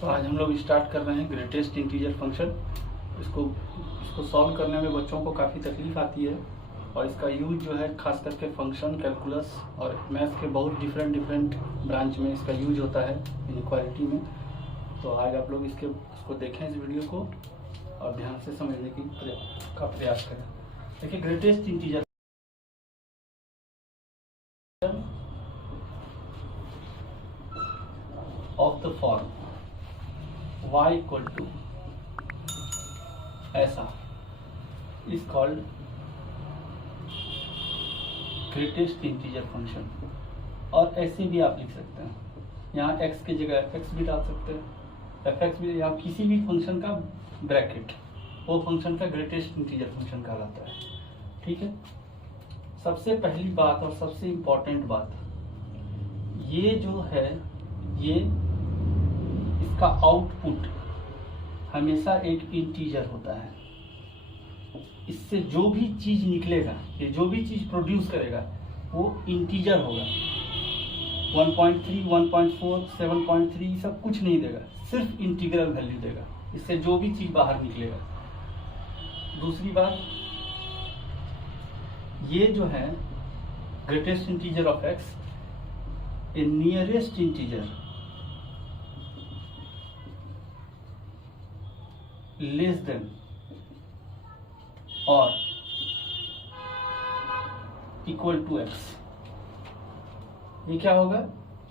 तो आज हम लोग स्टार्ट कर रहे हैं ग्रेटेस्ट इंटीजर फंक्शन। इसको सॉल्व करने में बच्चों को काफ़ी तकलीफ आती है और इसका यूज जो है खास करके फंक्शन, कैलकुलस और मैथ्स के बहुत डिफरेंट ब्रांच में इसका यूज होता है इनइक्वालिटी में। तो आज आप लोग इसको देखें इस वीडियो को और ध्यान से समझने का प्रयास करें। देखिए greatest integer of the form y equal to ऐसा is called greatest integer function. और ऐसे भी आप लिख सकते हैं, यहाँ x की जगह fx भी डाल सकते हैं, fx भी, यहाँ किसी भी फंक्शन का ब्रैकेट वो फंक्शन का ग्रेटेस्ट इंटीजर फंक्शन कहलाता है। ठीक है, सबसे पहली बात और सबसे इम्पोर्टेंट बात, ये जो है ये इसका आउटपुट हमेशा एक इंटीजर होता है। इससे जो भी चीज निकलेगा, ये जो भी चीज प्रोड्यूस करेगा वो इंटीजर होगा। 1.3, 1.4, 7.3 सब कुछ नहीं देगा, सिर्फ इंटीग्रल वैल्यू देगा। इससे जो भी चीज बाहर निकलेगा। दूसरी बात, ये जो है greatest integer of x, A nearest integer less than और इक्वल टू x। ये क्या होगा?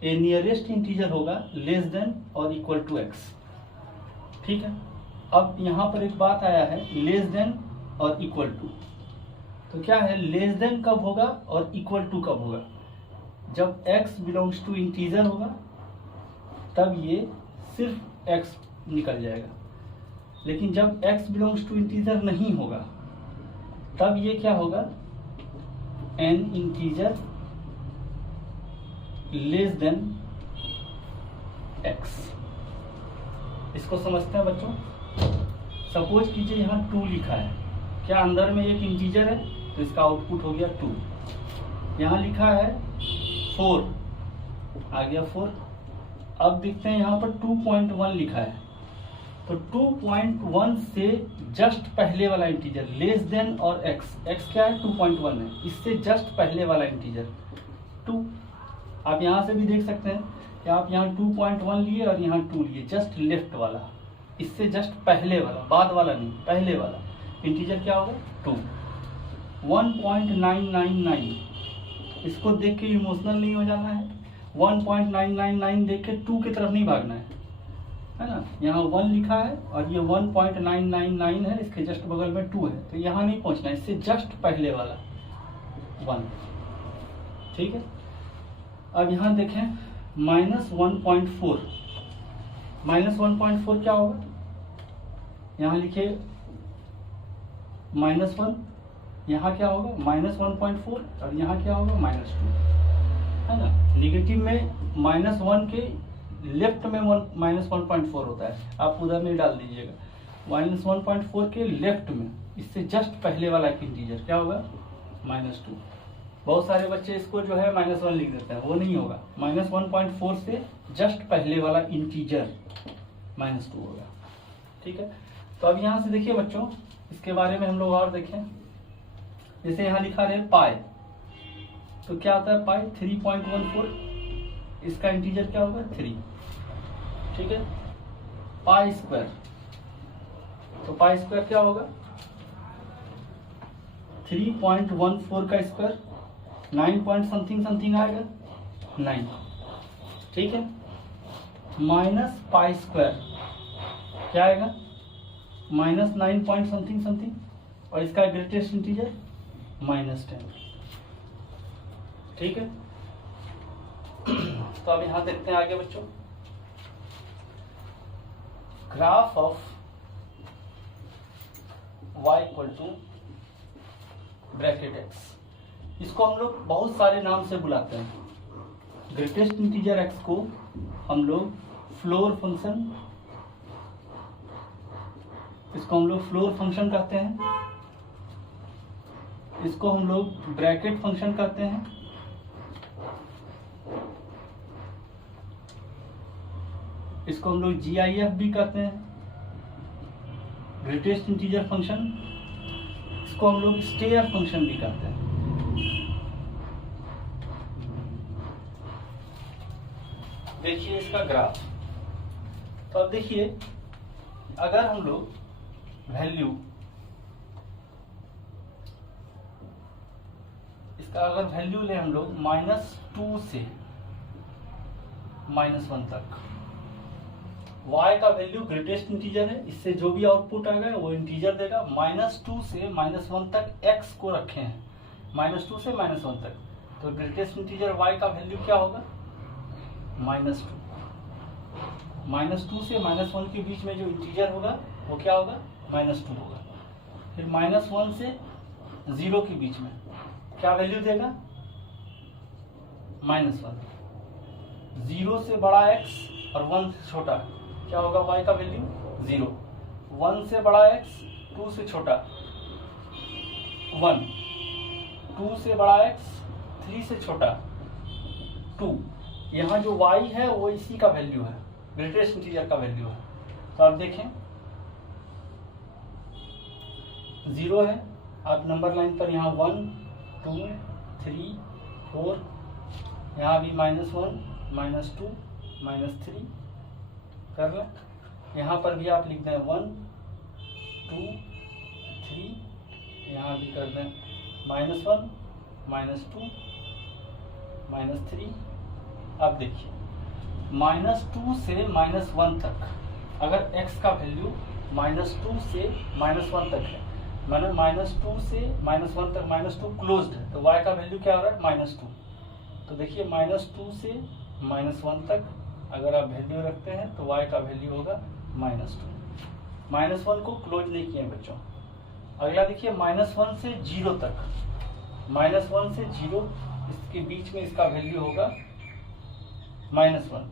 ए नियरेस्ट इंटीजर होगा लेस देन और इक्वल टू x। ठीक है, अब यहां पर एक बात आया है, लेस देन और इक्वल टू। तो क्या है, लेस देन कब होगा और इक्वल टू कब होगा? जब x बिलोंग्स टू इंटीजर होगा तब ये सिर्फ x निकल जाएगा। लेकिन जब x बिलोंग्स टू इंटीजर नहीं होगा तब ये क्या होगा? n integer less than x। इसको समझते हैं बच्चों? सपोज कीजिए यहाँ 2 लिखा है, क्या अंदर में एक इंटीजर है तो इसका आउटपुट हो गया 2। यहाँ लिखा है 4, आ गया 4। अब देखते हैं यहाँ पर 2.1 लिखा है, तो 2.1 से जस्ट पहले वाला इंटीजर लेस देन और x क्या है? 2.1 है, इससे जस्ट पहले वाला इंटीजर 2। आप यहाँ से भी देख सकते हैं कि आप यहाँ 2.1 लिए और यहाँ 2 लिए, जस्ट लेफ्ट वाला, इससे जस्ट पहले वाला, बाद वाला नहीं, पहले वाला इंटीजर क्या होगा? 2। 1.999, इसको देख के इमोशनल नहीं हो जाना है। 1.999 देख के 2 की तरफ नहीं भागना है ना? यहाँ 1 लिखा है और ये 1.999 है, इसके जस्ट बगल में 2 है, तो यहाँ नहीं पहुंचना है, इससे जस्ट पहले वाला 1। ठीक है, अब यहाँ देखें -1.4। -1.4 क्या होगा? यहाँ लिखे -1, यहाँ क्या होगा? -1.4 और यहाँ क्या होगा? -2, है ना? निगेटिव में -1 के लेफ्ट में -1.4 होता है, आप उधर नहीं डाल दीजिएगा। -1.4 के लेफ्ट में, इससे जस्ट पहले वाला एक इंटीजर क्या होगा? -2। बहुत सारे बच्चे इसको जो है -1 लिख देते हैं, वो नहीं होगा। -1.4 से जस्ट पहले वाला इंटीजर -2 होगा। ठीक है, तो अब यहाँ से देखिए बच्चों, इसके बारे में हम लोग और देखें। जैसे यहाँ लिखा रहे पाई, तो क्या आता है पाई? 3.14, इसका इंटीजर क्या होगा? 3। ठीक है, पाई स्क्वायर, तो पाई स्क्वायर क्या होगा? 3.14 का स्क्वायर 9 पॉइंट समथिंग आएगा, 9। ठीक है, माइनस पाई स्क्वायर क्या आएगा? -9 पॉइंट समथिंग, और इसका ग्रेटेस्ट इंटीजर -10। ठीक है, तो अब यहां देखते हैं आगे बच्चों, graph of y equal to bracket x। इसको हम लोग बहुत सारे नाम से बुलाते हैं। ग्रेटेस्ट इंटीजर x को हम लोग फ्लोर फंक्शन, इसको हम लोग फ्लोर फंक्शन कहते हैं, इसको हम लोग ब्रैकेट फंक्शन कहते हैं, इसको हम लोग GIF भी कहते हैं, ग्रेटेस्ट इंटीजर फंक्शन। इसको हम लोग स्टेयर फंक्शन भी कहते हैं। देखिए इसका ग्राफ। तो अब देखिए, अगर हम लोग वैल्यू इसका अगर वैल्यू ले हम लोग -2 से -1 तक, y का वैल्यू ग्रेटेस्ट इंटीजर है, इससे जो भी आउटपुट आएगा वो इंटीजर देगा। -2 से -1 तक x को रखे हैं, -2 से -1 तक, तो ग्रेटेस्ट इंटीजर y का वैल्यू क्या होगा? -2। -2 से -1 के बीच में जो इंटीजर होगा वो क्या होगा? -2 होगा। फिर -1 से 0 के बीच में क्या वैल्यू देगा? -1। 0 से बड़ा x और 1 से छोटा क्या होगा? y का वैल्यू 0। 1 से बड़ा x, 2 से छोटा 1, 2 से बड़ा x, 3 से छोटा 2। यहाँ जो y है वो इसी का वैल्यू है, ग्रेटेस्ट इंटीजर का वैल्यू है। तो आप देखें 0 है, आप नंबर लाइन पर यहाँ 1 2 3 4, यहाँ भी -1 -2 -3 कर लें। यहाँ पर भी आप लिख दें 1 2 3, यहाँ भी कर दें -1 -2 -3। अब देखिए -2 से -1 तक अगर x का वैल्यू -2 से -1 तक है, माने -2 से -1 तक, -2 क्लोज्ड है, तो y का वैल्यू क्या हो रहा है? -2। तो देखिए -2 से -1 तक अगर आप वैल्यू रखते हैं तो y का वैल्यू होगा -2। -1 को क्लोज नहीं किए बच्चों। अगला देखिए -1 से 0 तक, -1 से 0 इसके बीच में इसका वैल्यू होगा -1।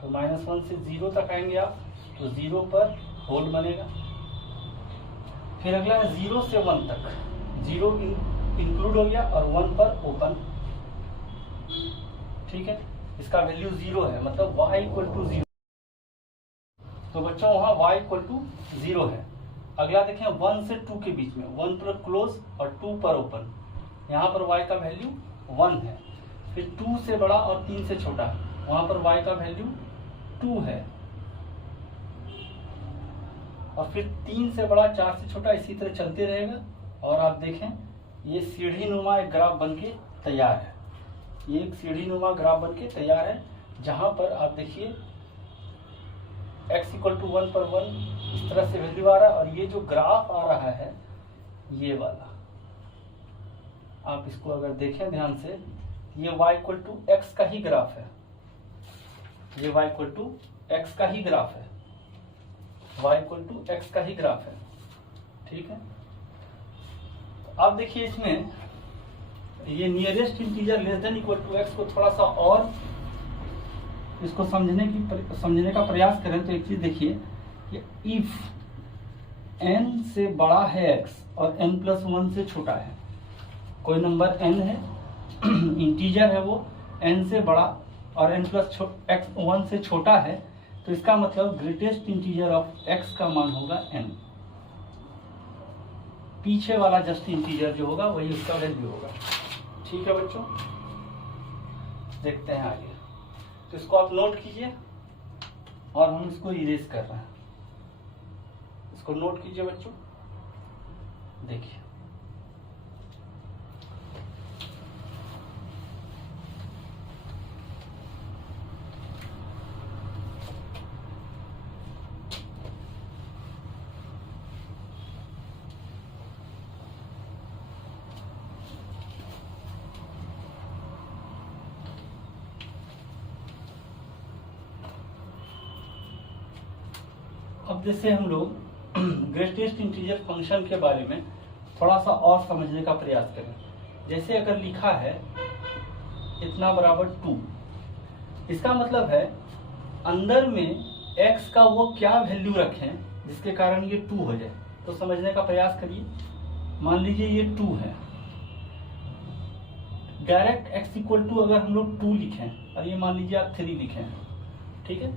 तो -1 से 0 तक आएंगे आप तो 0 पर होल बनेगा। फिर अगला है 0 से 1 तक, 0 इंक्लूड हो गया और 1 पर ओपन। ठीक है, इसका वैल्यू 0 है, मतलब y = 0। तो बच्चों वहां y = 0 है। अगला देखें 1 से 2 के बीच में, 1 पर क्लोज और 2 पर ओपन, यहाँ पर y का वैल्यू 1 है। फिर 2 से बड़ा और 3 से छोटा, वहां पर y का वैल्यू 2 है। और फिर 3 से बड़ा 4 से छोटा, इसी तरह चलते रहेगा। और आप देखें ये सीढ़ी नुमा एक ग्राफ बनके तैयार है, ये एक सीढ़ी नुमा ग्राफ बनके तैयार है, जहां पर आप देखिए x = 1 पर 1 इस तरह से वैल्यू आ रहा है। और ये जो ग्राफ आ रहा है ये वाला, आप इसको अगर देखें ध्यान से, ये y = x का ही ग्राफ है, ये y = x का ही ग्राफ है, y = x का ही ग्राफ है। ठीक है, आप देखिए इसमें ये नियरेस्ट इंटीजर <= x को थोड़ा सा और इसको समझने का प्रयास करें तो एक चीज देखिए कि इफ n से बड़ा है x और n+1 से छोटा है, कोई नंबर n है इंटीजर है, वो n से बड़ा और n+1 से छोटा है, तो इसका मतलब ग्रेटेस्ट इंटीजर ऑफ x का मान होगा n। पीछे वाला जस्ट इंटीजर जो होगा वही उसका वैल्यू होगा। ठीक है बच्चों, देखते हैं आगे। तो इसको आप नोट कीजिए और हम इसको इरेज कर रहे हैं। इसको नोट कीजिए बच्चों, देखिए अब जैसे हम लोग ग्रेटेस्ट इंटीजर फंक्शन के बारे में थोड़ा सा और समझने का प्रयास करें। जैसे अगर लिखा है इतना बराबर 2, इसका मतलब है अंदर में x का वो क्या वैल्यू रखें जिसके कारण ये 2 हो जाए। तो समझने का प्रयास करिए। मान लीजिए ये 2 है, डायरेक्ट x = अगर हम लोग 2 लिखें और ये मान लीजिए आप 3 लिखें, ठीक है,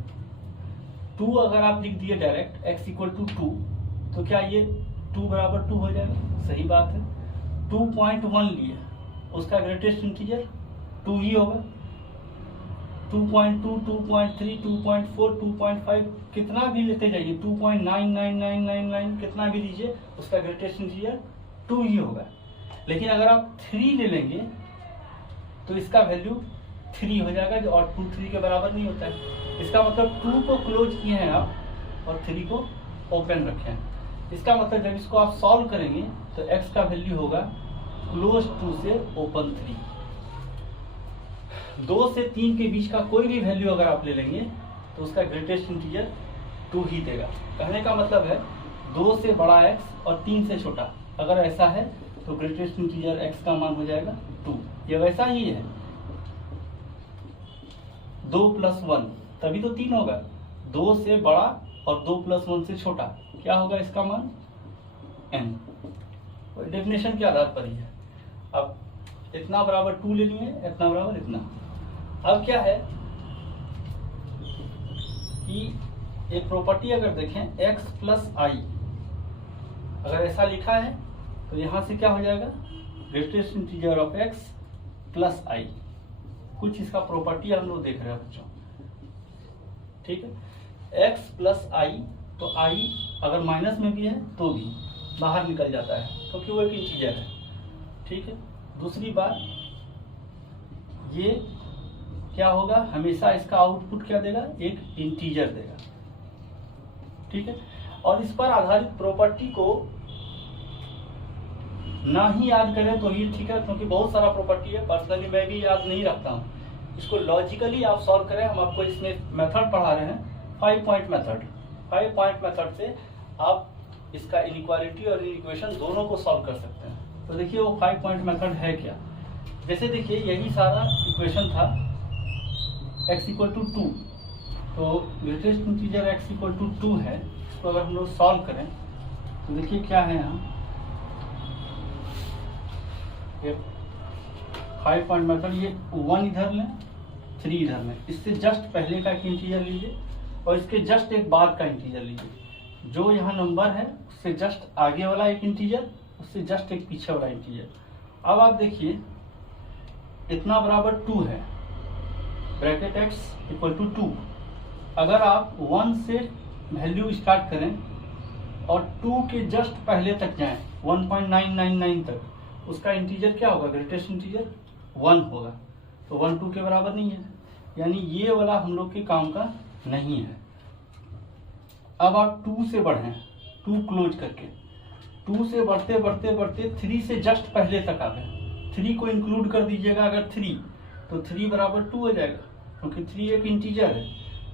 2 अगर आप लिख दिए डायरेक्ट x इक्वल टू 2, तो क्या ये 2 बराबर 2 हो जाएगा? सही बात है। 2.1 लिए, उसका ग्रेटेस्ट इंटीजर 2 ही होगा। 2.2, 2.3, 2.4, 2.5 कितना भी लेते जाइए, 2.99999 कितना भी लीजिए, उसका ग्रेटेस्ट इंटीजर 2 ही होगा। लेकिन अगर आप 3 ले लेंगे तो इसका वैल्यू 3 हो जाएगा, जो और 2 3 के बराबर नहीं होता है। इसका मतलब 2 को क्लोज किए हैं आप और 3 को ओपन रखे हैं। इसका मतलब जब इसको आप सॉल्व करेंगे तो x का वैल्यू होगा क्लोज 2 से ओपन 3। 2 से 3 के बीच का कोई भी वैल्यू अगर आप ले लेंगे तो उसका ग्रेटेस्ट इंटीजर 2 ही देगा। कहने का मतलब है 2 से बड़ा x और 3 से छोटा, अगर ऐसा है तो ग्रेटेस्ट इंटीजर x का मान हो जाएगा 2। ये वैसा ही है, 2 + 1 तभी तो 3 होगा। 2 से बड़ा और 2 + 1 से छोटा, क्या होगा इसका मान? n। डेफिनेशन के आधार पर ही है। अब इतना बराबर 2 ले लिए, इतना बराबर इतना। अब क्या है कि एक प्रॉपर्टी अगर देखें x + i, अगर ऐसा लिखा है तो यहां से क्या हो जाएगा? Greatest integer of x + i। कुछ इसका प्रॉपर्टी हम लोग देख रहे हैं बच्चों, ठीक है। x + i, तो i अगर माइनस में भी है तो भी बाहर निकल जाता है क्योंकि वो एक इंटीजर है, ठीक है। दूसरी बात, ये क्या होगा, हमेशा इसका आउटपुट क्या देगा? एक इंटीजर देगा, ठीक है। और इस पर आधारित प्रॉपर्टी को ना ही याद करें तो ये ठीक है, क्योंकि बहुत सारा प्रॉपर्टी है, पर्सनली मैं भी याद नहीं रखता हूँ। इसको लॉजिकली आप सॉल्व करें। हम आपको इसमें मेथड पढ़ा रहे हैं, 5 पॉइंट मेथड। 5 पॉइंट मेथड से आप इसका इनइक्वालिटी और इक्वेशन दोनों को सॉल्व कर सकते हैं। तो देखिए वो 5 पॉइंट मेथड है क्या। जैसे देखिए यही सारा इक्वेशन था, x इक्वल टू 2, तो greatest integer x equal to 2 है। इसको अगर हम लोग सॉल्व करें तो देखिए क्या है यहाँ, 5 पॉइंट मेथड। ये 1 इधर लें, 3 इधर लें, इससे जस्ट पहले का एक इंटीजर लीजिए और इसके जस्ट एक बाद का इंटीजर लीजिए। जो यहाँ नंबर है उससे जस्ट आगे वाला एक इंटीजर, उससे जस्ट एक पीछे वाला इंटीजर। अब आप देखिए इतना बराबर 2 है, ब्रैकेट x इक्वल टू 2। अगर आप 1 से वैल्यू स्टार्ट करें और 2 के जस्ट पहले तक जाएं, 1.999 तक, उसका इंटीजर क्या होगा? ग्रेटेस्ट इंटीजर 1 होगा। तो 1 2 के बराबर नहीं है, यानी ये वाला हम लोग के काम का नहीं है। अब आप 2 से बढ़ें, 2 क्लोज करके, 2 से बढ़ते बढ़ते बढ़ते 3 से जस्ट पहले तक आ गए। 3 को इंक्लूड कर दीजिएगा अगर 3, तो 3 बराबर 2 हो जाएगा, क्योंकि 3 एक इंटीजर है।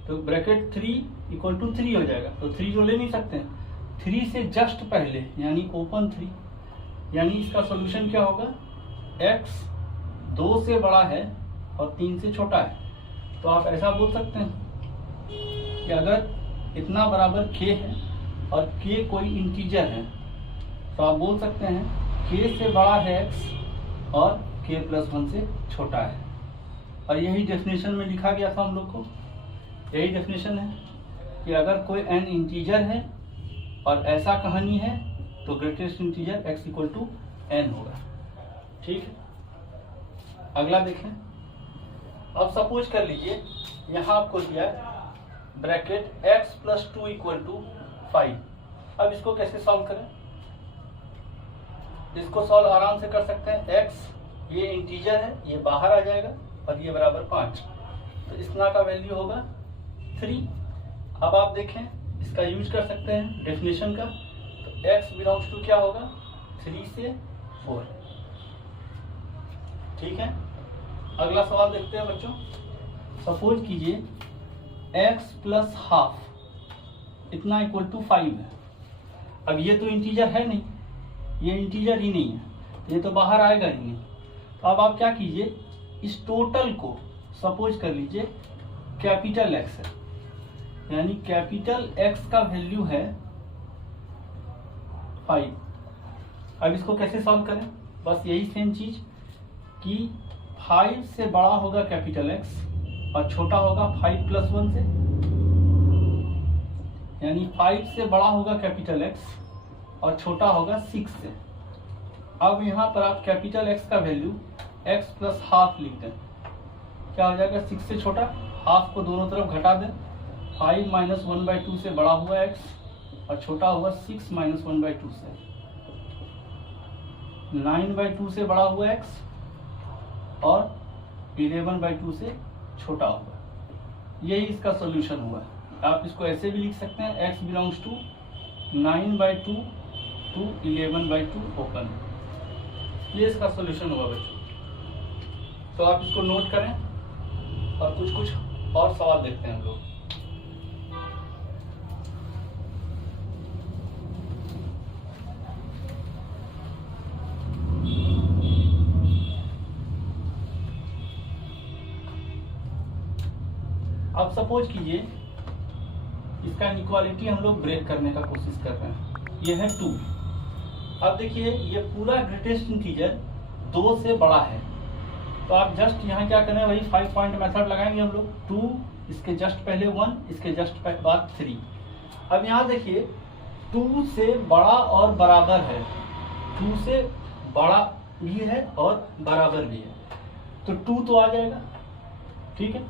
तो ब्रैकेट 3 इक्वल टू 3 हो जाएगा। तो 3 तो ले नहीं सकते हैं, 3 से जस्ट पहले यानी ओपन 3, यानी इसका सॉल्यूशन क्या होगा? x 2 से बड़ा है और 3 से छोटा है। तो आप ऐसा बोल सकते हैं कि अगर इतना बराबर k है और k कोई इंटीजर है, तो आप बोल सकते हैं k से बड़ा है x और k + 1 से छोटा है। और यही डेफिनेशन में लिखा गया था हम लोग को, यही डेफिनेशन है कि अगर कोई n इंटीजर है और ऐसा कहानी है तो greatest integer x equal to n होगा, ठीक है। अगला देखें। अब सपोज कर लीजिए यहाँ आपको दिया ब्रैकेट x + 2 इक्वल टू 5। अब इसको कैसे सॉल्व करें? इसको सॉल्व आराम से कर सकते हैं। x ये इंटीजर है, ये बाहर आ जाएगा और ये बराबर 5, तो इसना का वैल्यू होगा 3। अब आप देखें इसका यूज कर सकते हैं डेफिनेशन का, तो x बिलोंग्स टू क्या होगा? 3 से 4, ठीक है। अगला सवाल देखते हैं बच्चों। सपोज कीजिए x + हाफ इतना इक्वल टू 5 है। अब ये तो इंटीजर है नहीं, ये इंटीजर ही नहीं है, ये तो बाहर आएगा ही नहीं। तो अब आप क्या कीजिए, इस टोटल को सपोज कर लीजिए कैपिटल X है, यानी कैपिटल X का वैल्यू है 5। अब इसको कैसे सॉल्व करें? बस यही सेम चीज कि 5 से बड़ा होगा कैपिटल X और छोटा होगा 5 + 1 से, यानी 5 से बड़ा होगा कैपिटल एक्स और छोटा होगा 6 से। अब यहाँ पर आप कैपिटल एक्स का वैल्यू एक्स प्लस हाफ लिख दें, क्या हो जाएगा 6 से छोटा, हाफ को दोनों तरफ घटा दें, 5 माइनस 1/2 से बड़ा हुआ एक्स और छोटा हुआ 6 माइनस 1/2 से, 9/2 से बड़ा हुआ एक्स और 11/2 से छोटा हुआ। यही इसका सॉल्यूशन हुआ। आप इसको ऐसे भी लिख सकते हैं, x belongs to 9/2 to 11/2 open. ये इसका सॉल्यूशन हुआ बच्चों। तो आप इसको नोट करें और कुछ और सवाल देखते हैं हम लोग। अब सपोज कीजिए इसका इनइक्वालिटी हम लोग ब्रेक करने का कोशिश कर रहे हैं। ये है 2। अब देखिए ये पूरा ग्रेटेस्ट इंटीजर 2 से बड़ा है, तो आप जस्ट यहाँ क्या करें, वही 5 पॉइंट मेथड लगाएंगे हम लोग। 2, इसके जस्ट पहले 1, इसके जस्ट बाद 3। अब यहाँ देखिए 2 से बड़ा और बराबर है, 2 से बड़ा भी है और बराबर भी है, तो 2 तो आ जाएगा, ठीक है।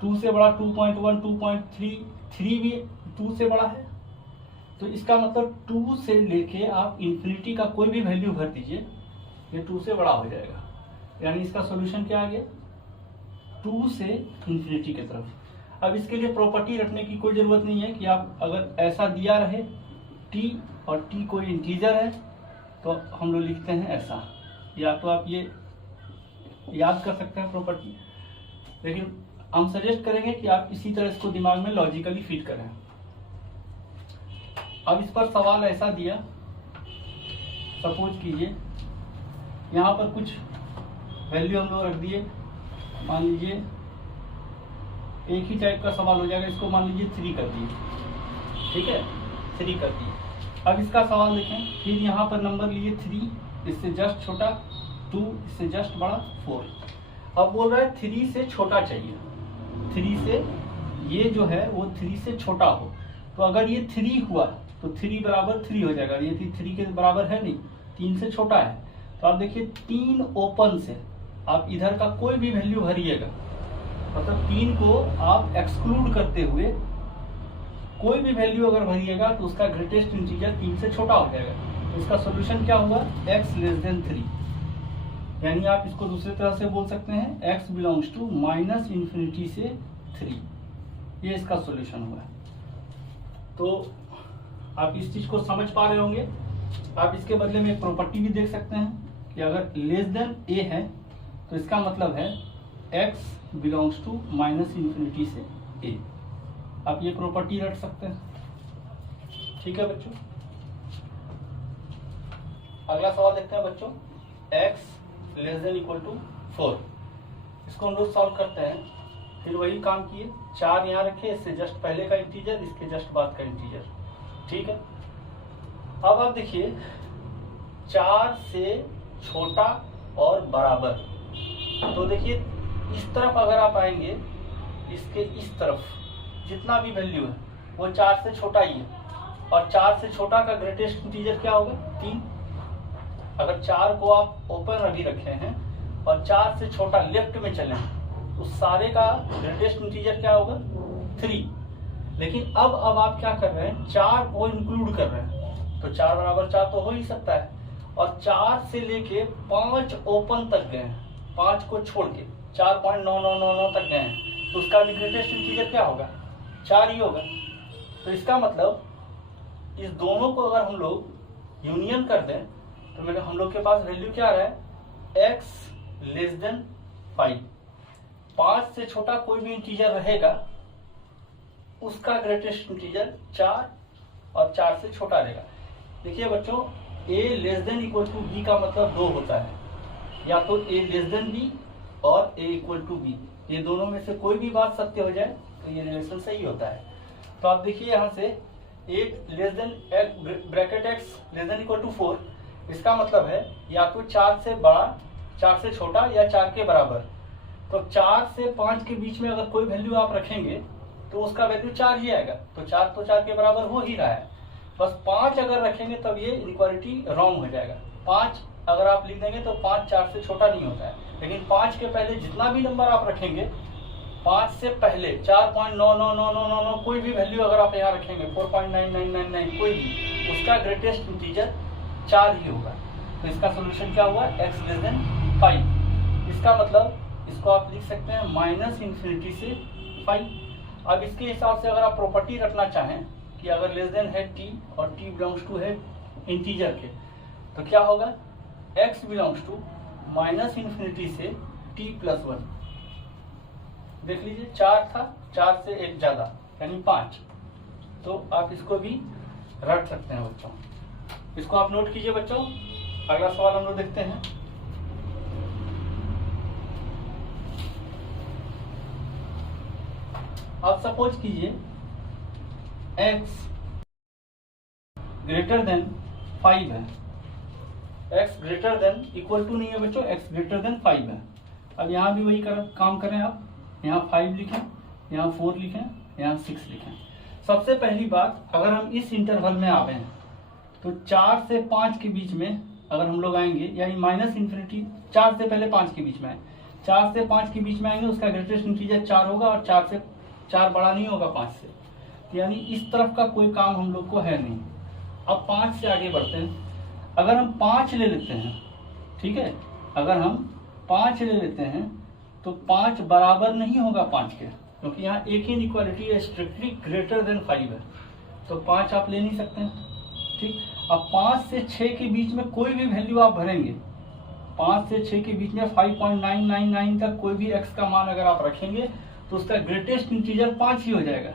2 से बड़ा 2.1, 2.3, 3 भी 2 से बड़ा है, तो इसका मतलब 2 से लेके आप इन्फिनिटी का कोई भी वैल्यू भर दीजिए, ये 2 से बड़ा हो जाएगा। यानी इसका सॉल्यूशन क्या आ गया, 2 से इन्फिनिटी की तरफ। अब इसके लिए प्रॉपर्टी रखने की कोई जरूरत नहीं है कि आप अगर ऐसा दिया रहे t और t कोई इंटीजर है तो हम लोग लिखते हैं ऐसा, या तो आप ये याद कर सकते हैं प्रॉपर्टी, लेकिन हम सजेस्ट करेंगे कि आप इसी तरह इसको दिमाग में लॉजिकली फिट करें। अब इस पर सवाल ऐसा दिया, सपोज कीजिए यहाँ पर कुछ वैल्यू हम लोग रख दिए, मान लीजिए एक ही टाइप का सवाल हो जाएगा, इसको मान लीजिए 3 कर दिए, ठीक है, 3 कर दिए। अब इसका सवाल देखें, फिर यहाँ पर नंबर लिए 3, इससे जस्ट छोटा 2, इससे जस्ट बड़ा 4। अब बोल रहा है 3 से छोटा चाहिए, 3 से ये जो है वो 3 से छोटा हो, तो अगर ये 3 हुआ तो 3 बराबर 3 हो जाएगा, ये 3 के बराबर है नहीं, 3 से छोटा है। तो आप देखिए 3 ओपन से आप इधर का कोई भी वैल्यू भरिएगा, मतलब 3 को आप एक्सक्लूड करते हुए कोई भी वैल्यू अगर भरिएगा तो उसका ग्रेटेस्ट इंटीजर 3 से छोटा हो जाएगा। तो इसका सोल्यूशन क्या हुआ, x लेस देन 3। यानी आप इसको दूसरी तरह से बोल सकते हैं x belongs to minus infinity से 3। ये इसका सॉल्यूशन हुआ है। तो आप इस चीज को समझ पा रहे होंगे। आप इसके बदले में एक प्रॉपर्टी भी देख सकते हैं कि अगर लेस देन a है तो इसका मतलब है x belongs to minus infinity से a। आप ये प्रॉपर्टी रख सकते हैं, ठीक है बच्चों। अगला सवाल देखते हैं बच्चों, x less than equal to 4। इसको हम लोग सॉल्व करते हैं। फिर वही काम किए, 4 यहाँ रखे, इससे जस्ट पहले का इंटीजर, इसके जस्ट बाद का इंटीजर, ठीक है। अब आप देखिए 4 से छोटा और बराबर, तो देखिए इस तरफ अगर आप आएंगे, इसके इस तरफ जितना भी वैल्यू है वो 4 से छोटा ही है, और 4 से छोटा का ग्रेटेस्ट इंटीजर क्या होगा, 3। अगर 4 को आप ओपन अभी रखे हैं और 4 से छोटा लेफ्ट में चले तो सारे का ग्रेटेस्ट इंटीजर क्या होगा, 3। लेकिन अब आप क्या कर रहे हैं, 4 को इंक्लूड कर रहे हैं, तो 4 बराबर 4 तो हो ही सकता है, और 4 से लेके 5 ओपन तक गए हैं, 5 को छोड़ के 4.9999 तक गए हैं, तो उसका भी ग्रेटेस्ट इंटीजर क्या होगा, 4 ही होगा। तो इसका मतलब इस दोनों को अगर हम लोग यूनियन कर दें तो मेरे हम लोग के पास वैल्यू क्या आ रहा है, x लेस देन 5। 5 से छोटा कोई भी इंटीजर रहेगा उसका ग्रेटेस्ट इंटीजर 4 और 4 से छोटा रहेगा। देखिए बच्चों, a less than equal to b का मतलब 2 होता है, या तो a लेस देन b और a इक्वल टू b, ये दोनों में से कोई भी बात सत्य हो जाए तो ये रिलेशन सही होता है। तो आप देखिए यहाँ से 8 less than bracket x less than equal to 4, इसका मतलब है या तो 4 से बड़ा, 4 से छोटा, या 4 के बराबर। तो 4 से 5 के बीच में अगर कोई वैल्यू आप रखेंगे तो तो उसका वैल्यू 4 ही आएगा। तो 4 के बराबर हो ही रहा है, बस 5 अगर रखेंगे तब ये इनइक्वालिटी रॉन्ग हो जाएगा। 5 अगर आप लिख देंगे तो 5 4 से छोटा नहीं होता है, लेकिन 5 के पहले जितना भी नंबर आप रखेंगे, 5 से पहले 4.99999 कोई भी वैल्यू अगर आप यहाँ रखेंगे, 4.9999 कोई भी, उसका ग्रेटेस्ट इंटीजर 4 ही होगा। तो इसका सोल्यूशन क्या हुआ, x<5। इसका मतलब इसको आप लिख सकते हैं -∞ से 5। अब इसके हिसाब से अगर आप प्रॉपर्टी रखना चाहें कि अगर लेस देन है t और t बिलोंग्स टू है इंटीजर के, तो क्या होगा, x बिलोंग्स टू -∞ से t+1। देख लीजिए 4 था, 4 से एक ज्यादा यानी 5, तो आप इसको भी रख सकते हैं बच्चों। इसको आप नोट कीजिए बच्चों। अगला सवाल हम लोग देखते हैं। आप सपोज कीजिए x ग्रेटर देन 5 है, x greater than equal to नहीं है बच्चों, x ग्रेटर देन 5 है। अब यहाँ भी वही काम करें आप, यहाँ 5 लिखें, यहाँ 4 लिखें, यहाँ 6 लिखें। सबसे पहली बात, अगर हम इस इंटरवल में आ गए हैं तो 4 से 5 के बीच में अगर हम लोग आएंगे, यानी -∞, 4 से पहले 5 के बीच में आए, 4 से 5 के बीच में आएंगे, उसका ग्रेटेस्ट इंटीजर 4 होगा और 4 बड़ा नहीं होगा 5 से, तो यानी इस तरफ का कोई काम हम लोग को है नहीं। अब 5 से आगे बढ़ते हैं। अगर हम 5 ले लेते हैं, ठीक है, अगर हम 5 ले लेते हैं तो 5 बराबर नहीं होगा 5 के, क्योंकि यहाँ एक ही इनइक्वालिटी है, स्ट्रिक्टली ग्रेटर देन 5 है, तो 5 आप ले नहीं सकते हैं। ठीक, अब 5 से 6 के बीच में कोई भी वैल्यू आप भरेंगे, 5 से 6 के बीच में 5.999 तक कोई भी x का मान अगर आप रखेंगे तो उसका ग्रेटेस्ट इंटीजर 5 ही हो जाएगा।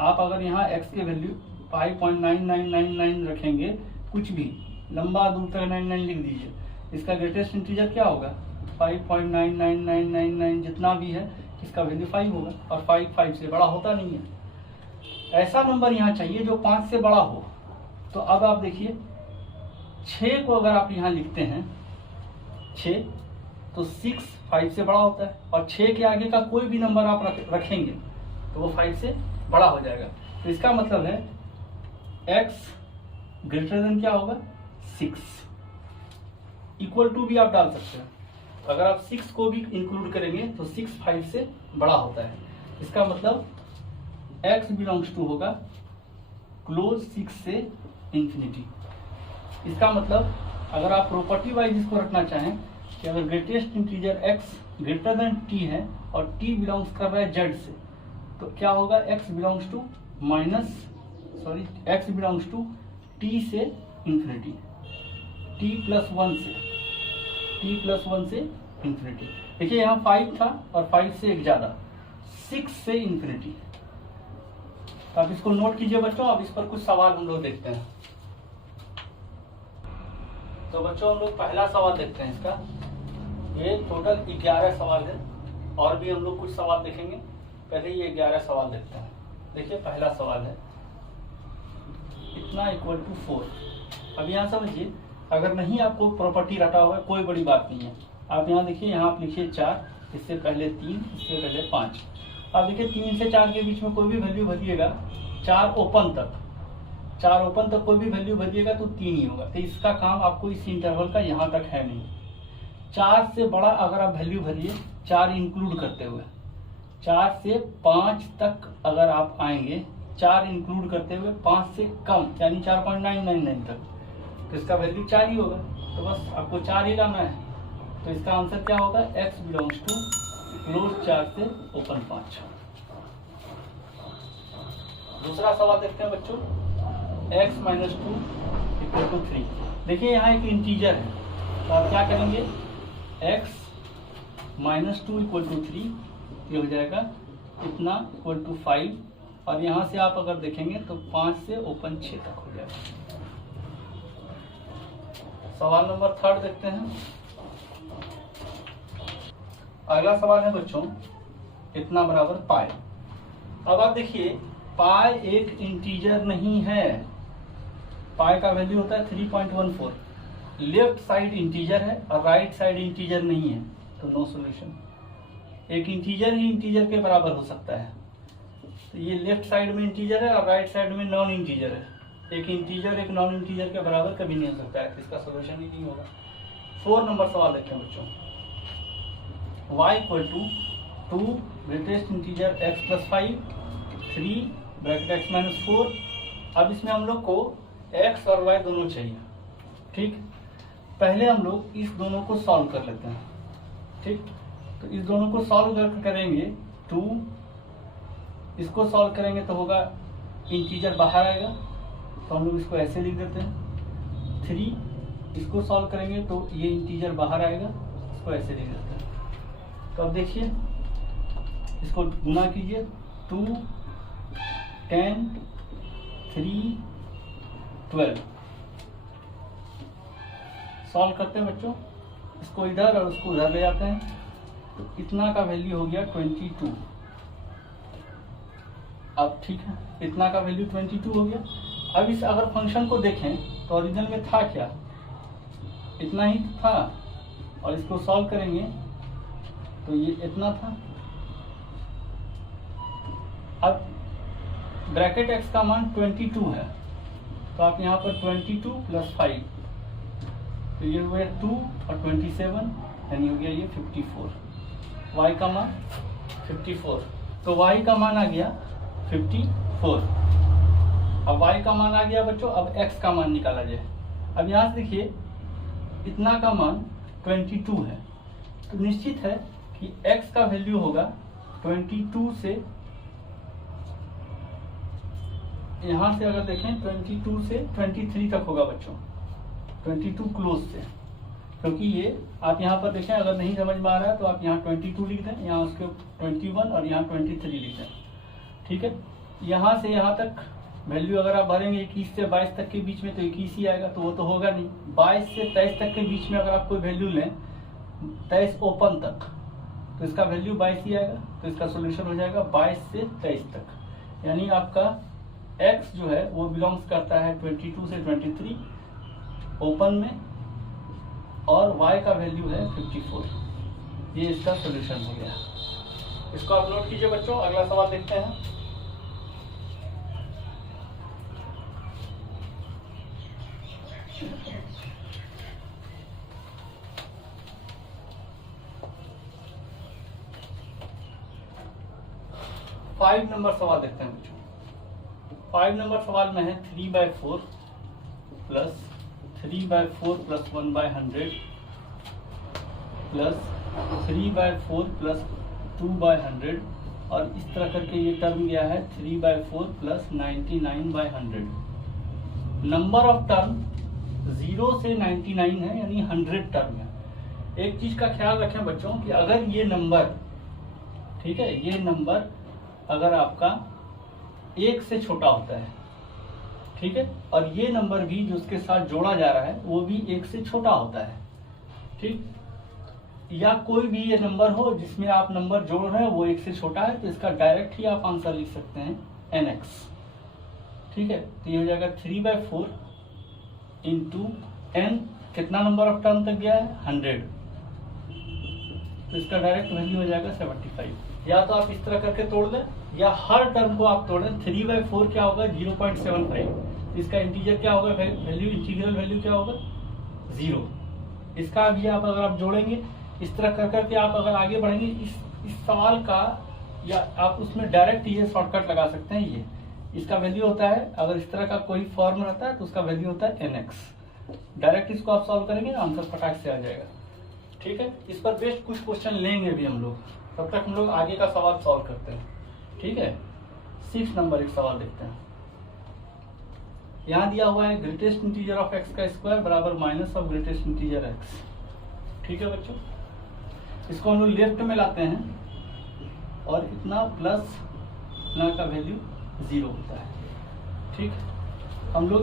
आप अगर यहाँ x के वैल्यू 5.9999 रखेंगे, कुछ भी लंबा दूर तक 99 लिख दीजिए, इसका ग्रेटेस्ट इंटीजर क्या होगा, 5.99999 जितना भी है इसका वैल्यू 5 होगा, और 5 से बड़ा होता नहीं है। ऐसा नंबर यहाँ चाहिए जो 5 से बड़ा हो। तो अब आप देखिए 6 को अगर आप यहाँ लिखते हैं 6, तो 6 5 से बड़ा होता है, और 6 के आगे का कोई भी नंबर आप रखेंगे तो वो 5 से बड़ा हो जाएगा। तो इसका मतलब है x ग्रेटर देन क्या होगा, 6। इक्वल टू भी आप डाल सकते हैं, अगर आप 6 को भी इंक्लूड करेंगे तो 6 5 से बड़ा होता है। इसका मतलब x बिलोंग्स टू होगा क्लोज 6 से इंफिनिटी। इसका मतलब अगर आप प्रॉपर्टी वाइज इसको रखना चाहें कि अगर greatest integer x greater then t है और t बिलोंग्स कर रहा है z से, तो क्या होगा, x बिलोंग्स टू t से इंफिनिटी, t+1 से इंफिनिटी। देखिए यहाँ 5 था और 5 से एक ज्यादा 6 से इंफिनिटी। तो आप इसको नोट कीजिए बच्चों। अब इस पर कुछ सवाल हम लोग देखते हैं। तो बच्चों हम लोग पहला सवाल देखते हैं इसका। ये टोटल 11 सवाल है, और भी हम लोग कुछ सवाल देखेंगे। पहले ये 11 सवाल देखते हैं। देखिए पहला सवाल है, इतना इक्वल टू 4। अब यहाँ समझिए, अगर नहीं आपको प्रॉपर्टी रटा हुआ है कोई बड़ी बात नहीं है। आप यहाँ देखिए, यहाँ आप लिखिए 4, इससे पहले 3, इससे पहले 5। अब देखिए 3 से 4 के बीच में कोई भी वैल्यू भरिएगा, 4 ओपन तक कोई भी वैल्यू भरिएगा तो 3 ही होगा। तो इसका काम आपको इस इंटरवल का यहाँ तक है नहीं। 4 से बड़ा अगर आप वैल्यू भरिए, 4 इंक्लूड करते हुए, 4 से 5 तक अगर आप आएंगे, 4 इंक्लूड करते हुए 5 से कम यानी 4.999 तक, तो इसका वैल्यू 4 ही होगा। तो बस आपको 4 ही लाना है। तो इसका आंसर क्या होगा, x बिलोंग्स टू क्लोज 4 से ओपन 5। दूसरा सवाल देखते हैं बच्चों, x - 2 = 3। देखिए यहाँ एक इंटीजर है, तो आप क्या करेंगे, x - 2 = 3, ये हो जाएगा इतना = 5, और यहाँ से आप अगर देखेंगे तो 5 से ओपन 6 तक हो जाएगा। सवाल नंबर 3 देखते हैं। अगला सवाल है बच्चों, इतना बराबर पाई। अब आप देखिए, पाई एक इंटीजर नहीं है। पाई का वैल्यू होता है 3.14। लेफ्ट साइड इंटीजर है और राइट साइड इंटीजर नहीं है, तो नो सॉल्यूशन। एक इंटीजर ही इंटीजर के बराबर हो सकता है। तो ये लेफ्ट साइड में इंटीजर है और राइट साइड में नॉन इंटीजर है। एक इंटीजर एक नॉन इंटीजर के बराबर कभी नहीं हो सकता है, तो इसका सोल्यूशन ही नहीं होगा। 4 नंबर सवाल देखते हैं बच्चों। y equal to 2 greatest integer x plus 5 3 bracket x minus 4। अब इसमें हम लोग को x और y दोनों चाहिए। ठीक, पहले हम लोग इस दोनों को सॉल्व कर लेते हैं। ठीक, तो इस दोनों को सॉल्व करेंगे 2, इसको सॉल्व करेंगे तो होगा इंटीजर बाहर आएगा, तो हम लोग इसको ऐसे लिख देते हैं। 3 इसको सॉल्व करेंगे तो ये इंटीजर बाहर आएगा, इसको ऐसे लिख देते हैं। तो अब देखिए इसको गुना कीजिए, 2 10 3 12 सॉल्व करते हैं बच्चों। इसको इधर और उसको उधर ले जाते हैं, तो इतना का वैल्यू हो गया 22। अब ठीक है, इतना का वैल्यू 22 हो गया। अब इस अगर फंक्शन को देखें तो ओरिजिनल में था क्या, इतना ही था, और इसको सॉल्व करेंगे तो ये इतना था। अब ब्रैकेट x का मान 22 है, तो आप यहाँ पर 22 प्लस 5, तो ये हुए 2 और 27 यानी हो गया ये 54। y का मान 54, तो y का मान आ गया 54। अब y का मान आ गया बच्चों, अब x का मान निकाला जाए। अब यहाँ से देखिए इतना का मान 22 है, तो निश्चित है कि x का वैल्यू होगा 22 से, यहाँ से अगर देखें 22 से 23 तक होगा बच्चों, 22 क्लोज से, क्योंकि ये आप यहाँ पर देखें, अगर नहीं समझ में आ रहा है तो आप यहाँ 22 लिख दें, यहाँ उसके 21 और यहाँ 23 लिख दें। ठीक है, यहाँ से यहाँ तक वैल्यू अगर आप भरेंगे 21 से 22 तक के बीच में तो 21 ही आएगा, तो वो तो होगा नहीं। 22 से 23 तक के बीच में अगर आप कोई वैल्यू लें 23 ओपन तक, तो इसका वैल्यू 22 ही आएगा, तो इसका सोल्यूशन हो जाएगा 22 से 23 तक। यानी आपका x जो है वो बिलोंग्स करता है 22 से 23 ओपन में, और y का वैल्यू है 54। ये इसका सोल्यूशन हो गया। इसको आप नोट कीजिए बच्चों। अगला सवाल देखते हैं। फाइव नंबर सवाल देखते हैं बच्चों। 5 नंबर सवाल में है 3/4 प्लस 3/4 प्लस 1/100 प्लस 3/4 प्लस 2/100, और इस तरह करके ये टर्म गया है 3/4 प्लस 99/100। नंबर ऑफ टर्म 0 से 99 है, यानी 100 टर्म है। एक चीज का ख्याल रखें बच्चों कि अगर ये नंबर, ठीक है, ये नंबर अगर आपका 1 से छोटा होता है, ठीक है, और ये नंबर भी जो उसके साथ जोड़ा जा रहा है वो भी 1 से छोटा होता है, ठीक, या कोई भी ये नंबर हो जिसमें आप नंबर जोड़ रहे हैं वो 1 से छोटा है, तो इसका डायरेक्ट ही आप आंसर लिख सकते हैं nx। ठीक है, तो ये हो जाएगा 3/4 इंटू n, कितना नंबर ऑफ टर्म तक गया है 100, तो इसका डायरेक्ट वैल्यू हो जाएगा 75। या तो आप इस तरह करके तोड़ दें, या हर टर्म को आप तोड़ें। 3/4 क्या होगा 0.75, इसका इंटीजर क्या होगा वैल्यू, इंटीग्रल वैल्यू क्या होगा 0। इसका भी आप अगर आप जोड़ेंगे इस तरह कर करके आप अगर आगे बढ़ेंगे इस सवाल का, या आप उसमें डायरेक्ट ये शॉर्टकट लगा सकते हैं। ये इसका वैल्यू होता है, अगर इस तरह का कोई फॉर्म रहता है तो उसका वैल्यू होता है nx। डायरेक्ट इसको आप सॉल्व करेंगे आंसर फटाक से आ जाएगा। ठीक है, इस पर बेस्ट कुछ क्वेश्चन लेंगे भी हम लोग, तब तक हम लोग आगे का सवाल सॉल्व करते हैं। ठीक है, 6 नंबर एक सवाल देखते हैं। यहाँ दिया हुआ है ग्रेटेस्ट इंटीजर ऑफ x का स्क्वायर बराबर minus of greatest integer x। ठीक है बच्चों, इसको हम लोग लेफ्ट में लाते हैं और इतना प्लस इतना का वैल्यू 0 होता है। ठीक, हम लोग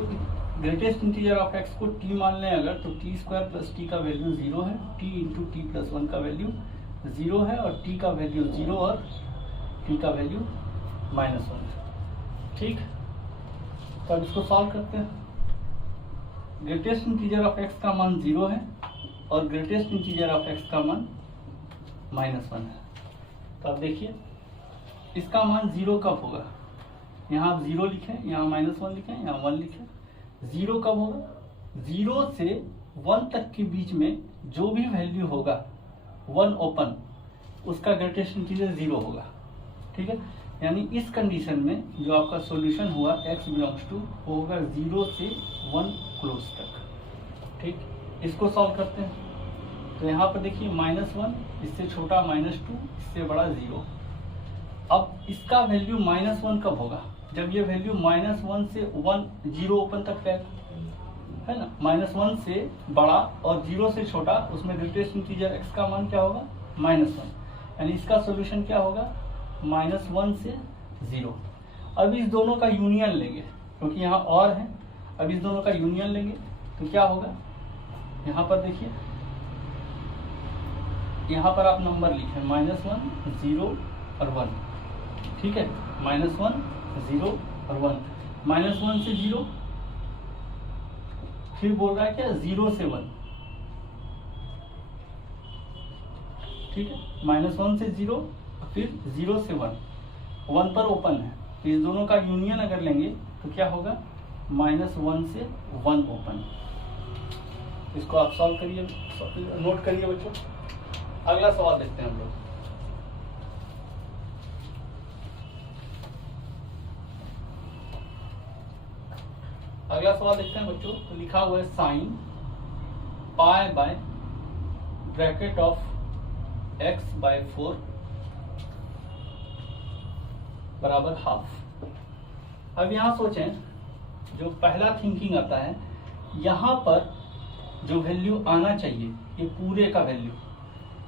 ग्रेटेस्ट इंटीजर ऑफ x को t मान लें अगर, तो t स्क्वायर प्लस t का वैल्यू 0 है, t इंटू टी प्लस 1 का वैल्यू 0 है, और t का वैल्यू 0 और t का वैल्यू -1 है। ठीक, तो अब इसको सॉल्व करते हैं। ग्रेटेस्ट इंटीजर ऑफ x का मान 0 है और ग्रेटेस्ट इंटीजर ऑफ x का मान -1 है। तो अब देखिए इसका मान 0 कब होगा? यहाँ आप 0 लिखें, यहाँ -1 लिखें, यहाँ 1 लिखें। 0 कब होगा? 0 से 1 तक के बीच में जो भी वैल्यू होगा 1 ओपन, उसका ग्रेटेस्ट इंटीजर 0 होगा। ठीक है, यानी इस कंडीशन में जो आपका सॉल्यूशन हुआ x बिलोंग्स टू वो होगा 0 से 1 क्लोज तक। ठीक, इसको सॉल्व करते हैं। तो यहाँ पर देखिए -1, इससे छोटा -2, इससे बड़ा 0। अब इसका वैल्यू -1 कब होगा? जब ये वैल्यू -1 से 1 0 ओपन तक रहेगा, है ना। -1 से बड़ा और 0 से छोटा, उसमें ग्रेटेस्ट इंटीजर x का मान क्या होगा? -1, यानी इसका सॉल्यूशन क्या होगा? -1 से 0। अब इस दोनों का यूनियन लेंगे, क्योंकि यहाँ और है। अब इस दोनों का यूनियन लेंगे तो क्या होगा? यहाँ पर देखिए, यहाँ पर आप नंबर लिखें -1 0 और 1। ठीक है, -1 0 और 1। -1 से 0, फिर बोल रहा है क्या? 0 से 1। ठीक है, -1 से 0, फिर 0 से 1, 1 पर ओपन है। तो इस दोनों का यूनियन अगर लेंगे तो क्या होगा? -1 से 1 ओपन। इसको आप सॉल्व करिए, नोट करिए बच्चों। अगला सवाल देखते हैं हम लोग। अगला सवाल देखते हैं बच्चों। तो लिखा हुआ है sine pi by bracket of x/4 बराबर हाफ। अब यहाँ सोचें, जो पहला थिंकिंग आता है, यहाँ पर जो वैल्यू आना चाहिए, ये पूरे का वैल्यू,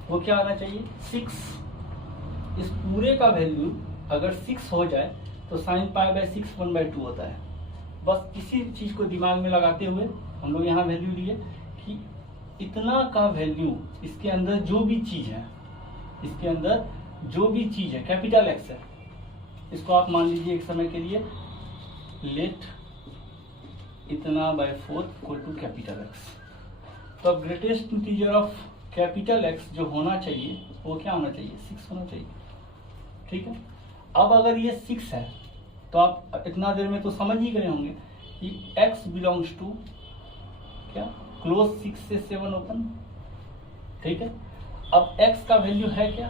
वो क्या आना चाहिए? 6। इस पूरे का वैल्यू अगर 6 हो जाए तो साइन पाई बाय 6 1/2 होता है। बस इसी चीज को दिमाग में लगाते हुए हम लोग यहाँ वैल्यू लिए कि इतना का वैल्यू, इसके अंदर जो भी चीज है, इसके अंदर जो भी चीज है कैपिटल एक्स है। इसको आप मान लीजिए एक समय के लिए लेट इतना by 4 equal to capital X. तो अब greatest integer of capital X जो होना चाहिए वो क्या होना चाहिए? 6 होना चाहिए। ठीक है, अब अगर ये 6 है तो आप इतना देर में तो समझ ही गए होंगे कि x बिलोंग्स टू क्या? क्लोज 6 से 7 ओपन। ठीक है, अब x का वैल्यू है क्या?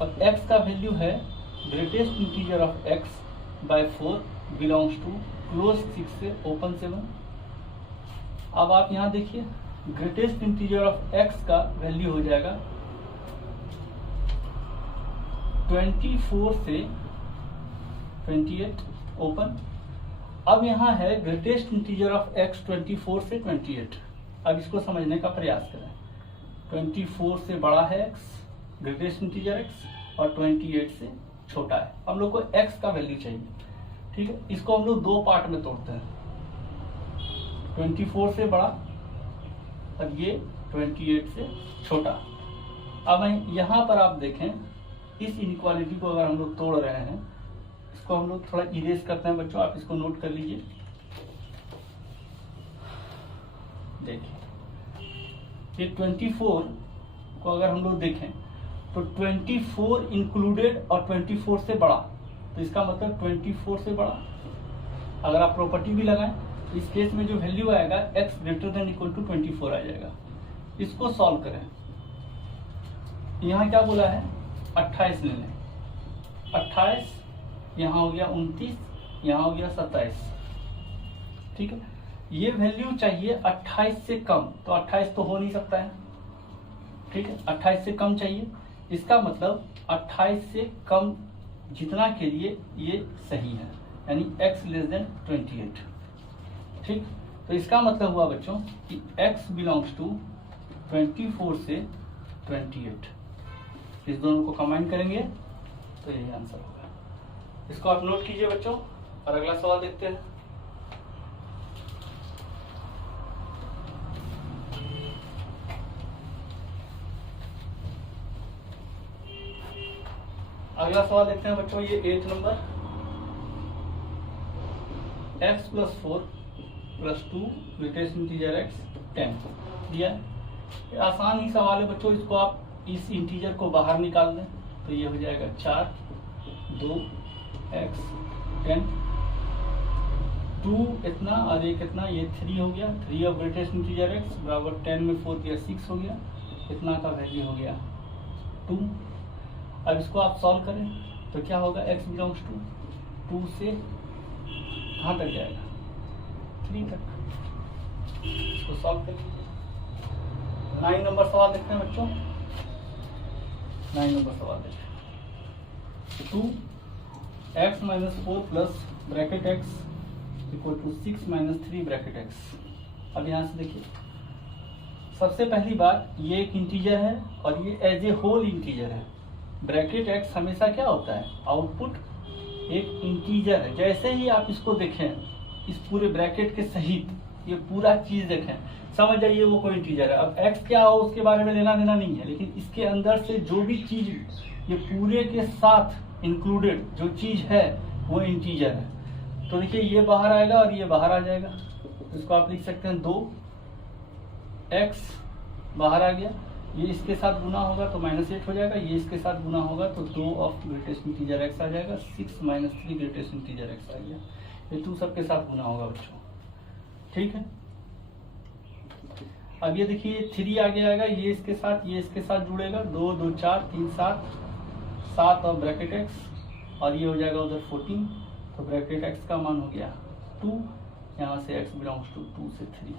अब x का वैल्यू है greatest integer of x by 4 belongs to close 6 से ओपन 7। अब आप यहाँ देखिए, ग्रेटेस्ट इंटीजर ऑफ x का वैल्यू हो जाएगा 24 से 28 ओपन। अब यहाँ है ग्रेटेस्ट इंटीजर ऑफ x 24 से 28। अब इसको समझने का प्रयास करें। 24 से बड़ा है x, ग्रेटेस्ट इंटीजर x, और 28 से छोटा है। हम लोग को x का वैल्यू चाहिए। ठीक है, इसको हम लोग दो पार्ट में तोड़ते हैं, 24 से बड़ा और ये 28 से छोटा। अब यहाँ पर आप देखें, इस इनइक्वालिटी को अगर हम लोग तोड़ रहे हैं, इसको हम लोग थोड़ा इरेज करते हैं बच्चों, आप इसको नोट कर लीजिए। देखिए, ये 24 को अगर हम लोग देखें तो 24 इंक्लूडेड और 24 से बड़ा, तो इसका मतलब 24 से बड़ा। अगर आप प्रॉपर्टी भी लगाएं तो इस केस में जो वैल्यू आएगा x greater than equal to 24 आ जाएगा। इसको सॉल्व करें। यहाँ क्या बोला है? 28 ले लें। 28, यहाँ हो गया 29, यहाँ हो गया 27। ठीक है, ये वैल्यू चाहिए 28 से कम, तो 28 तो हो नहीं सकता है। ठीक है, 28 से कम चाहिए। इसका मतलब 28 से कम जितना के लिए ये सही है, यानी x लेस देन 28। ठीक, तो इसका मतलब हुआ बच्चों कि x बिलोंग्स टू 24 से 28। इस दोनों को कंबाइन करेंगे तो यही आंसर होगा। इसको आप नोट कीजिए बच्चों, और अगला सवाल देखते हैं। अगला सवाल देखते हैं बच्चों, ये 8 number. x plus 4 plus 2 greatest integer x 10 दिया है। ये आसान ही सवाल है बच्चों। इसको आप इस इंटीजर को बाहर निकाल दें तो ये हो जाएगा 4 2x 10, 2 इतना और ये कितना, ये 3 हो गया। 3 ऑफ ग्रेटेस्ट इंटीजर x बराबर 10 में 4 दिया 6 हो गया, इतना का वैल्यू हो गया 2। अब इसको आप सॉल्व करें तो क्या होगा, x बिलोंग्स टू 2 से कहाँ तक जाएगा, 3 तक। इसको सॉल्व कर लीजिए। 9 नंबर सवाल देखते हैं बच्चों। 9 नंबर सवाल देखते हैं। 2x minus 4 plus bracket x equal to 6 minus 3 bracket x। अब यहाँ से देखिए, सबसे पहली बात, ये एक इंटीजर है और ये एज ए होल इंटीजर है। ब्रैकेट x हमेशा क्या होता है, आउटपुट एक इंटीजर है। जैसे ही आप इसको देखें, इस पूरे ब्रैकेट के सहित ये पूरा चीज देखें, समझ जाइए वो कोई इंटीजर है। अब x क्या हो उसके बारे में लेना देना नहीं है, लेकिन इसके अंदर से जो भी चीज ये पूरे के साथ इंक्लूडेड जो चीज है वो इंटीजर है। तो देखिए ये बाहर आएगा और ये बाहर आ जाएगा, इसको आप लिख सकते हैं 2x बाहर आ गया, ये इसके साथ गुना होगा तो -8 हो जाएगा, ये इसके साथ गुना होगा तो 2 ऑफ ग्रेटेस्ट इंटीजर x आ जाएगा, 6 माइनस 3 ग्रेटेस्ट इंटीजर x आ गया। ये 2 सबके साथ गुना होगा बच्चों, ठीक है। अब ये देखिए 3 आगे आएगा, ये इसके साथ जुड़ेगा, 2 2 4 3 7 और ब्रैकेट x और ये हो जाएगा उधर 14, तो ब्रैकेट x का मान हो गया 2। यहाँ से x बिलोंग्स टू 2 से 3।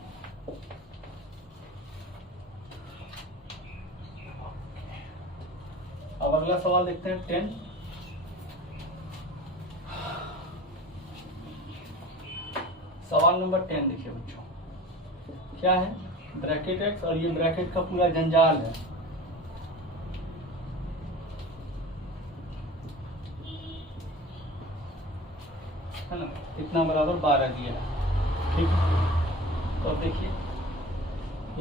अब अगला सवाल देखते हैं 10। सवाल नंबर 10 देखिए बच्चों, क्या है, ब्रैकेट x और ये ब्रैकेट का पूरा जंजाल है। है ना, इतना बराबर 12 दिया है, ठीक है। तो अब देखिए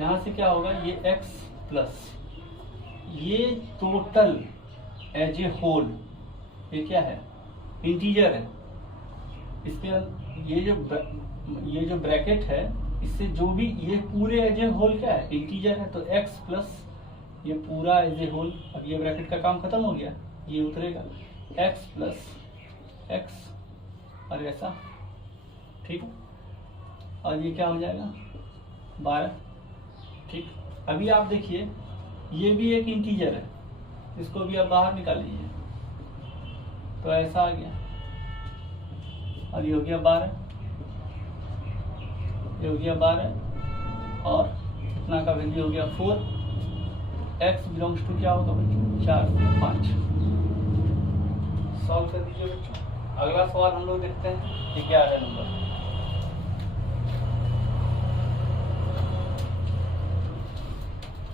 यहां से क्या होगा, ये x प्लस ये टोटल एज ए होल, ये क्या है, इंटीजर है। इसके ये जो ब्रैकेट है, इससे जो भी ये पूरे एज ए होल क्या है, इंटीजर है। तो x प्लस ये पूरा एज ए होल, अब ये ब्रैकेट का काम खत्म हो गया, ये उतरेगा x प्लस x और ऐसा, ठीक है। और ये क्या हो जाएगा 12, ठीक। अभी आप देखिए ये भी एक इंटीजर है, इसको भी आप बाहर निकाल लीजिए, तो ऐसा आ गया और ये हो गया 12, ये हो गया 12 और इतना का वैल्यू हो गया 4। x बिलोंग्स टू क्या होगा बच्चों, 4 से 5। सॉल्व कर दीजिए बच्चों। अगला सवाल हम लोग देखते हैं, ये क्या है number,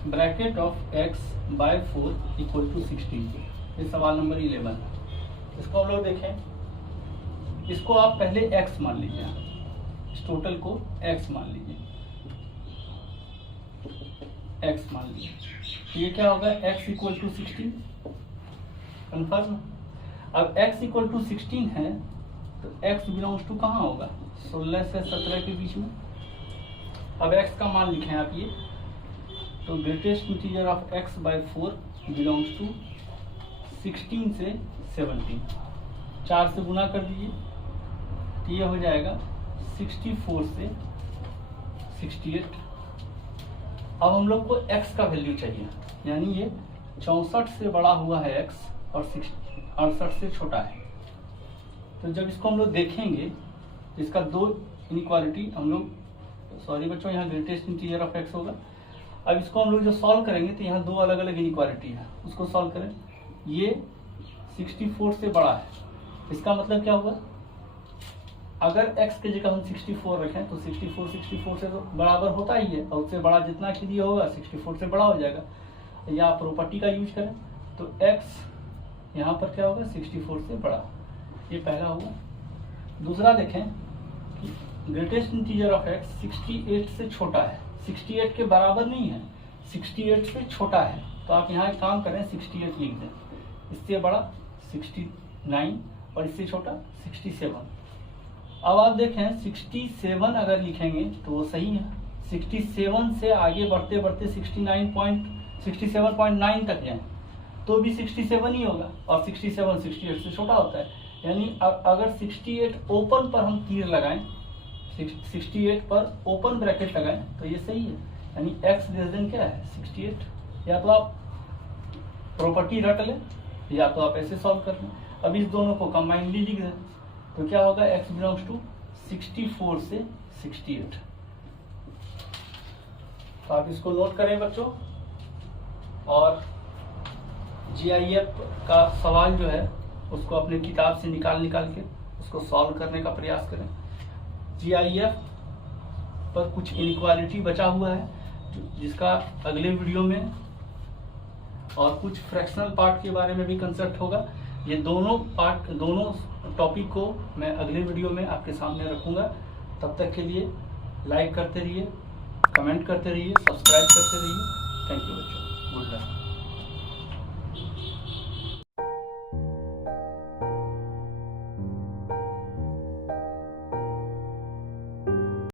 bracket of x by 4 equal to 16। ये सवाल नंबर 11 है। इसको हम लोग देखें, इसको आप पहले x मान लीजिए, इस टोटल को x मान लीजिए, x मान लीजिए। ये क्या होगा, x इक्वल टू 16, कन्फर्म। अब x इक्वल टू 16 है तो x बिलोंग्स टू कहाँ होगा, 16 से 17 के बीच में। अब x का मान लिखें आप, ये तो greatest integer of x by 4 belongs to 16 से 17। 4 से गुना कर दीजिए तो ये हो जाएगा 64 से 68। अब हम लोग को x का वैल्यू चाहिए, यानी ये 64 से बड़ा हुआ है x और 68 से छोटा है। तो जब इसको हम लोग देखेंगे, इसका 2 इनइक्वालिटी हम लोग, सॉरी बच्चों, यहाँ ग्रेटेस्ट इंटीजर ऑफ x होगा। अब इसको हम लोग जो सॉल्व करेंगे तो यहाँ 2 अलग अलग इनइक्वालिटी है, उसको सॉल्व करें। ये 64 से बड़ा है, इसका मतलब क्या होगा, अगर x की जगह हम 64 रखें तो 64 से तो बराबर होता ही है, और उससे बड़ा जितना के लिए होगा 64 से बड़ा हो जाएगा। या आप प्रॉपर्टी का यूज करें तो x यहाँ पर क्या होगा, 64 से बड़ा। ये पहला हुआ। दूसरा देखें कि ग्रेटेस्ट इंटीजर ऑफ x 68 से छोटा है, 68 के बराबर नहीं है, 68 से छोटा है। तो आप यहाँ एक काम करें, 68 लिख दें, इससे बड़ा 69 और इससे छोटा 67। अब आप देखें 67 अगर लिखेंगे तो वो सही है, 67 से आगे बढ़ते बढ़ते 67.9 तक जाएं तो भी 67 ही होगा, और 67 68 से छोटा होता है। यानी अगर 68 ओपन पर हम तीर लगाएं, 68 पर ओपन ब्रैकेट लगाएं तो ये सही है, यानी x लेस देन क्या है 68। या तो आप प्रॉपर्टी रट लें या तो आप ऐसे सॉल्व कर लें। अब इस दोनों को कंबाइनली लिख दें तो क्या होगा, x बिलोंग्स टू 64 से 68। तो आप इसको नोट करें बच्चों, और GIF का सवाल जो है उसको अपने किताब से निकाल के उसको सॉल्व करने का प्रयास करें। GIF पर कुछ इनइक्वालिटी बचा हुआ है जिसका अगले वीडियो में, और कुछ फ्रैक्शनल पार्ट के बारे में भी कंसेप्ट होगा। ये दोनों टॉपिक को मैं अगले वीडियो में आपके सामने रखूंगा। तब तक के लिए लाइक करते रहिए, कमेंट करते रहिए, सब्सक्राइब करते रहिए। थैंक यू बच्चों, गुड लक।